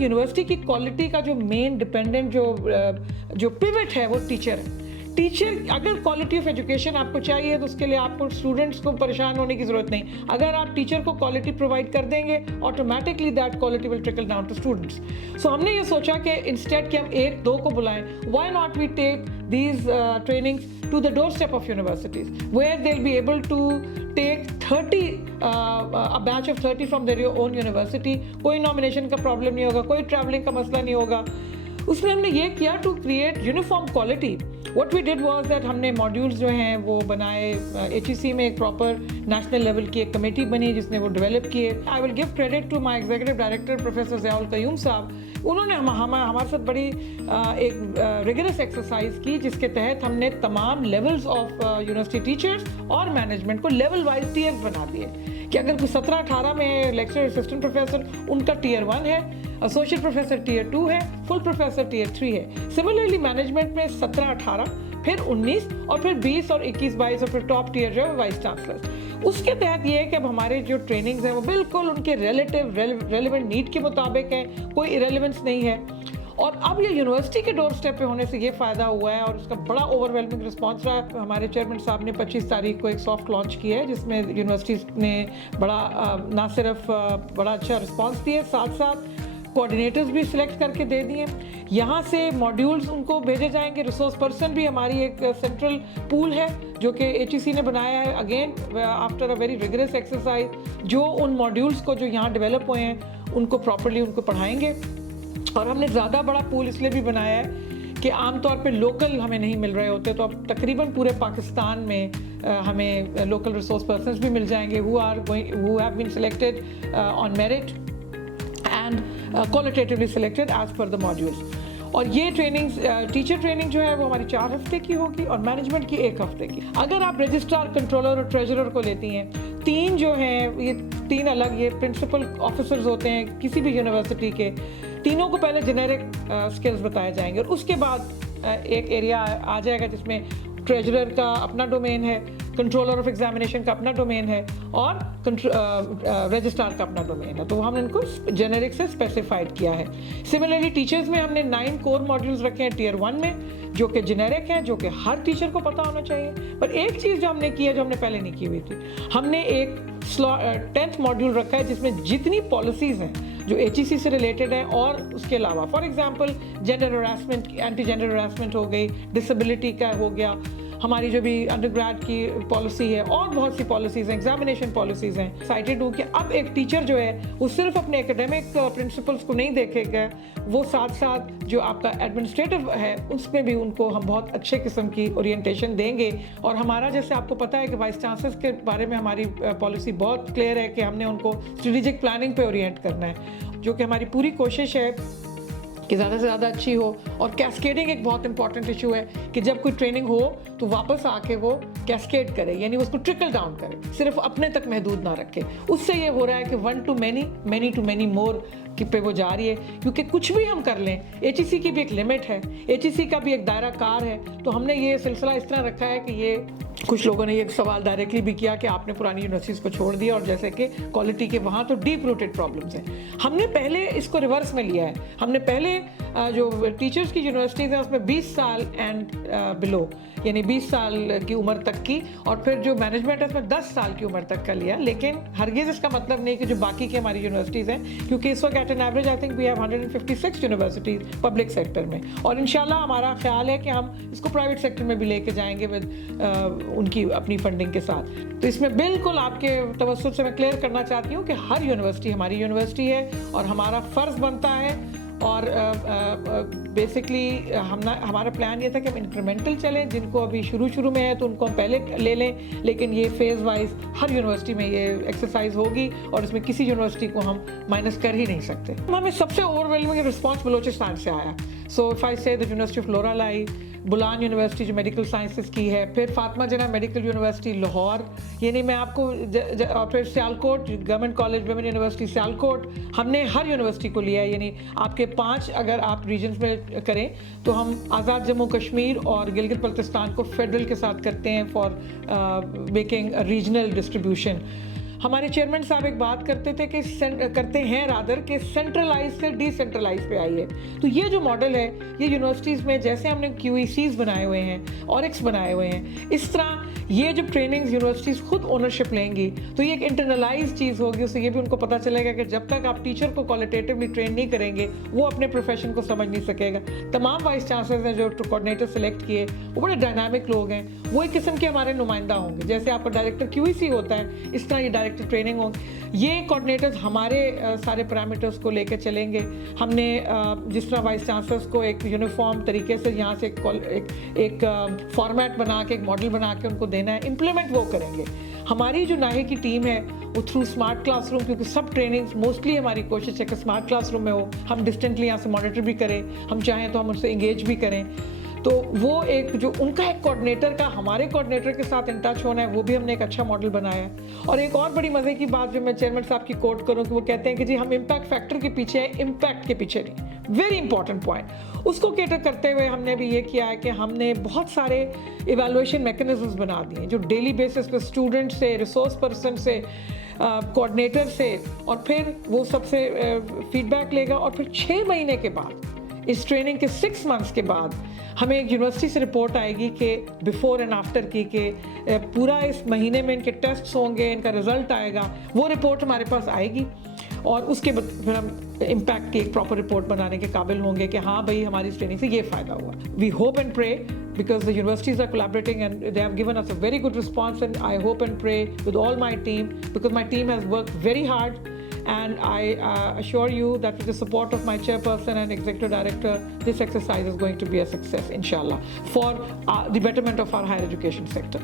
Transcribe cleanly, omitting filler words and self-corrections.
University की quality का जो मेन डिपेंडेंट जो पिवट है वो टीचर है। टीचर, अगर क्वालिटी ऑफ एजुकेशन आपको चाहिए तो उसके लिए आपको स्टूडेंट्स को परेशान होने की ज़रूरत नहीं। अगर आप टीचर को क्वालिटी प्रोवाइड कर देंगे, automatically that quality will trickle down to students. So हमने ये सोचा कि इंस्टेड कि हम एक दो को बुलाएं, why not we take these trainings to the doorstep of universities where they'll be able to take 30 a batch of 30 from their own university। कोई नॉमिनेशन का प्रॉब्लम नहीं होगा, कोई ट्रैवलिंग का मसला नहीं होगा। उसमें हमने ये किया to create uniform quality. What we did was that हमने मॉड्यूल्स जो हैं वो बनाए, HEC में एक प्रॉपर नेशनल लेवल की एक कमेटी बनी जिसने वो डेवलप किए। I will give credit to my executive director professor Ziaul Qayyum साहब। उन्होंने हमारे साथ बड़ी एक रिगरस एक्सरसाइज की जिसके तहत हमने तमाम लेवल्स ऑफ यूनिवर्सिटी टीचर्स और मैनेजमेंट को लेवल वाइज टीएर्स बना दिए कि अगर कोई 17-18 में लेक्चर असिस्टेंट प्रोफेसर, उनका टियर 1 है, एसोसिएट प्रोफेसर टियर 2 है, फुल प्रोफेसर टियर 3 है। सिमिलरली मैनेजमेंट में 17-18, फिर 19 और फिर 20 और 21-22 और फिर टॉप टियर जो है वाइस चांसलर। उसके तहत ये है कि अब हमारे जो ट्रेनिंग्स हैं वो बिल्कुल उनके रेलिवेंट नीड के मुताबिक है, कोई इरेलीवेंस नहीं है। और अब ये यूनिवर्सिटी के डोर स्टेप पे होने से ये फ़ायदा हुआ है और उसका बड़ा ओवरवेलमिंग रिस्पांस रहा है। हमारे चेयरमैन साहब ने 25 तारीख को एक सॉफ्ट लॉन्च किया है जिसमें यूनिवर्सिटीज़ ने बड़ा ना सिर्फ बड़ा अच्छा रिस्पांस दिया, साथ साथ कोऑर्डिनेटर्स भी सिलेक्ट करके दे दिए। यहाँ से मॉड्यूल्स उनको भेजे जाएंगे। रिसोर्स पर्सन भी हमारी एक सेंट्रल पूल है जो कि HEC ने बनाया है, again after a very rigorous exercise, जो उन मॉड्यूल्स को जो यहाँ डेवलप हुए हैं उनको प्रॉपरली उनको पढ़ाएंगे। और हमने ज़्यादा बड़ा पूल इसलिए भी बनाया है कि आमतौर पे लोकल हमें नहीं मिल रहे होते, तो अब तकरीबन पूरे पाकिस्तान में हमें लोकल रिसोर्स पर्सन्स भी मिल जाएंगे who have been selected on merit and qualitatively selected as per the modules. और ये ट्रेनिंग्स, टीचर ट्रेनिंग जो है वो हमारी 4 हफ्ते की होगी और मैनेजमेंट की 1 हफ्ते की। अगर आप रजिस्ट्रार, कंट्रोलर और ट्रेजरर को लेती हैं, 3 जो हैं ये 3 अलग ये प्रिंसिपल ऑफिसर्स होते हैं किसी भी यूनिवर्सिटी के। तीनों को पहले जेनेरिक स्किल्स बताए जाएंगे और उसके बाद एक एरिया आ जाएगा जिसमें ट्रेजरर का अपना डोमेन है, कंट्रोलर ऑफ एग्जामिनेशन का अपना डोमेन है और रजिस्ट्रार का अपना डोमेन है। तो हमने इनको जेनेरिक से स्पेसिफाइड किया है। सिमिलरली टीचर्स में हमने 9 कोर मॉड्यूल्स रखे हैं टियर 1 में जो कि जेनेरिक हैं, जो कि हर टीचर को पता होना चाहिए। पर एक चीज़ जो हमने की है जो हमने पहले नहीं की हुई थी, हमने एक 10th मॉड्यूल रखा है जिसमें जितनी पॉलिसीज़ हैं जो HEC से रिलेटेड है और उसके अलावा for example gender harassment, anti gender harassment हो गई, डिसेबिलिटी का हो गया, हमारी जो भी अंडरग्रेड की पॉलिसी है और बहुत सी पॉलिसीज़ हैं, एग्जामिनेशन पॉलिसीज़ हैं। एक्साइटेड हूँ कि अब एक टीचर जो है वो सिर्फ अपने एकेडमिक प्रिंसिपल्स को नहीं देखेगा, वो साथ साथ जो आपका एडमिनिस्ट्रेटिव है उसमें भी उनको हम बहुत अच्छे किस्म की ओरिएंटेशन देंगे। और हमारा जैसे आपको पता है कि वाइस चांसलर्स के बारे में हमारी पॉलिसी बहुत क्लियर है कि हमने उनको स्ट्रेटेजिक प्लानिंग पे ओरिएंट करना है, जो कि हमारी पूरी कोशिश है कि ज़्यादा से ज़्यादा अच्छी हो। और कैस्केडिंग एक बहुत इंपॉर्टेंट इशू है कि जब कोई ट्रेनिंग हो तो वापस आके वो कैस्केड करे, यानी उसको ट्रिकल डाउन करे, सिर्फ अपने तक महदूद ना रखे। उससे ये हो रहा है कि 1 to many, many to many more की पे वो जा रही है। क्योंकि कुछ भी हम कर लें, HEC की भी एक लिमिट है, HEC का भी एक दायरा कार है। तो हमने ये सिलसिला इस तरह रखा है कि ये कुछ लोगों ने ये सवाल डायरेक्टली भी किया कि आपने पुरानी यूनिवर्सिटीज़ को छोड़ दिया और जैसे कि क्वालिटी के वहाँ तो डीप रूटेड प्रॉब्लम्स हैं। हमने पहले इसको रिवर्स में लिया है। हमने पहले जो टीचर्स की यूनिवर्सिटीज़ हैं उसमें 20 साल एंड बिलो, यानी 20 साल की उम्र तक की, और फिर जो मैनेजमेंट है उसमें 10 साल की उम्र तक का लिया। लेकिन हरगिज़ इसका मतलब नहीं कि जो बाकी की हमारी यूनिवर्सिटीज़ हैं, क्योंकि इस वक्त at an average I think we have 156 universities public sector में, और इंशाल्लाह हमारा ख्याल है कि हम इसको प्राइवेट सेक्टर में भी लेके जाएंगे विद उनकी अपनी फंडिंग के साथ। तो इसमें बिल्कुल आपके तवज्जुह से मैं क्लियर करना चाहती हूँ कि हर यूनिवर्सिटी हमारी यूनिवर्सिटी है और हमारा फ़र्ज़ बनता है। और बेसिकली हमारा प्लान ये था कि हम इंक्रीमेंटल चलें, जिनको अभी शुरू में है तो उनको हम पहले ले लें, लेकिन ये फेज़ वाइज हर यूनिवर्सिटी में ये एक्सरसाइज होगी और इसमें किसी यूनिवर्सिटी को हम माइनस कर ही नहीं सकते। हमें सबसे ओवरवेलमिंग रिस्पॉन्स बलोचिस्तान से आया। सो if I say the university of Loralai, Bolan university जो मेडिकल साइंसेस की है, फिर फातिमा जिन्ना मेडिकल यूनिवर्सिटी लाहौर, यानी मैं आपको फिर Sialkot government college women university Sialkot, हमने हर यूनिवर्सिटी को लिया है। यानी आपके 5 अगर आप रीजन्स में करें तो हम आज़ाद जम्मू कश्मीर और गिलगित बल्तिस्तान को फेडरल के साथ करते हैं फॉर मेकिंग रीजनल डिस्ट्रीब्यूशन। ہمارے چیئرمین صاحب ایک بات کرتے تھے کہ کرتے ہیں رادر کہ سینٹرلائز سے ڈی سینٹرلائز پہ آئیے. تو یہ جو ماڈل ہے یہ یونیورسٹیز میں جیسے ہم نے QECs بنائے ہوئے ہیں اورکس بنائے ہوئے ہیں, اس طرح یہ جب ٹریننگز یونیورسٹیز خود اونرشپ لیں گی تو یہ ایک انٹرنلائز چیز ہوگی. اس سے یہ بھی ان کو پتہ چلے گا کہ جب تک آپ ٹیچر کو کوالٹیٹیولی ٹرین نہیں کریں گے وہ اپنے پروفیشن کو سمجھ نہیں سکے گا. تمام وائس چانسلرز ہیں جو کوآرڈینیٹر سلیکٹ کیے وہ بڑے ڈائنامک لوگ ہیں, وہ ایک قسم کے ہمارے نمائندہ ہوں گے. جیسے آپ کا ڈائریکٹر QEC ہوتا ہے اس طرح یہ ڈائریکٹر ٹریننگ ہوں. یہ کوآرڈینیٹرز ہمارے سارے پیرامیٹرز کو لے کے چلیں گے. ہم نے جس طرح وائس چانسلرز کو ایک یونیفارم طریقے سے یہاں سے ایک فارمیٹ بنا کے ایک ماڈل بنا کے ان کو دینا ہے, امپلیمنٹ وہ کریں گے. ہماری جو ناہے کی ٹیم ہے وہ تھرو اسمارٹ کلاس روم, کیونکہ سب ٹریننگز موسٹلی ہماری کوشش ہے کہ اسمارٹ کلاس روم میں ہو, ہم ڈسٹنٹلی یہاں سے مانیٹر بھی کریں, ہم چاہیں تو ہم ان سے انگیج بھی کریں. تو وہ ایک جو ان کا ایک کوآرڈینیٹر کا ہمارے کوآرڈینیٹر کے ساتھ ان ٹچ ہونا ہے وہ بھی ہم نے ایک اچھا ماڈل بنایا ہے. اور ایک اور بڑی مزے کی بات جو میں چیئرمین صاحب کی کوٹ کروں کہ وہ کہتے ہیں کہ جی ہم امپیکٹ فیکٹر کے پیچھے ہیں, امپیکٹ کے پیچھے نہیں. Very important point. اس کو کیٹر کرتے ہوئے ہم نے بھی یہ کیا ہے کہ ہم نے بہت سارے ایویلویشن میکنزمز بنا دیے ہیں جو ڈیلی بیسس پہ اسٹوڈنٹ سے, ریسورس پرسن سے, کوآرڈینیٹر سے, اور پھر وہ سب سے فیڈ بیک لے گا. اور پھر 6 مہینے کے بعد اس ٹریننگ کے 6 months کے بعد ہمیں ایک یونیورسٹی سے رپورٹ آئے گی کہ بیفور اینڈ آفٹر کی کہ پورا اس مہینے میں ان کے ٹیسٹس ہوں گے, ان کا رزلٹ آئے گا. وہ رپورٹ ہمارے پاس آئے گی اور اس کے بعد پھر ہم امپیکٹ کی ایک پراپر رپورٹ بنانے کے قابل ہوں گے کہ ہاں بھائی ہماری اس ٹریننگ سے یہ فائدہ ہوا. We hope and pray because the universities are collaborating and they have given us a very good response, and I hope and pray with all my team, because my team has worked very hard, and I assure you that with the support of my chairperson and executive director, this exercise is going to be a success inshallah for the betterment of our higher education sector.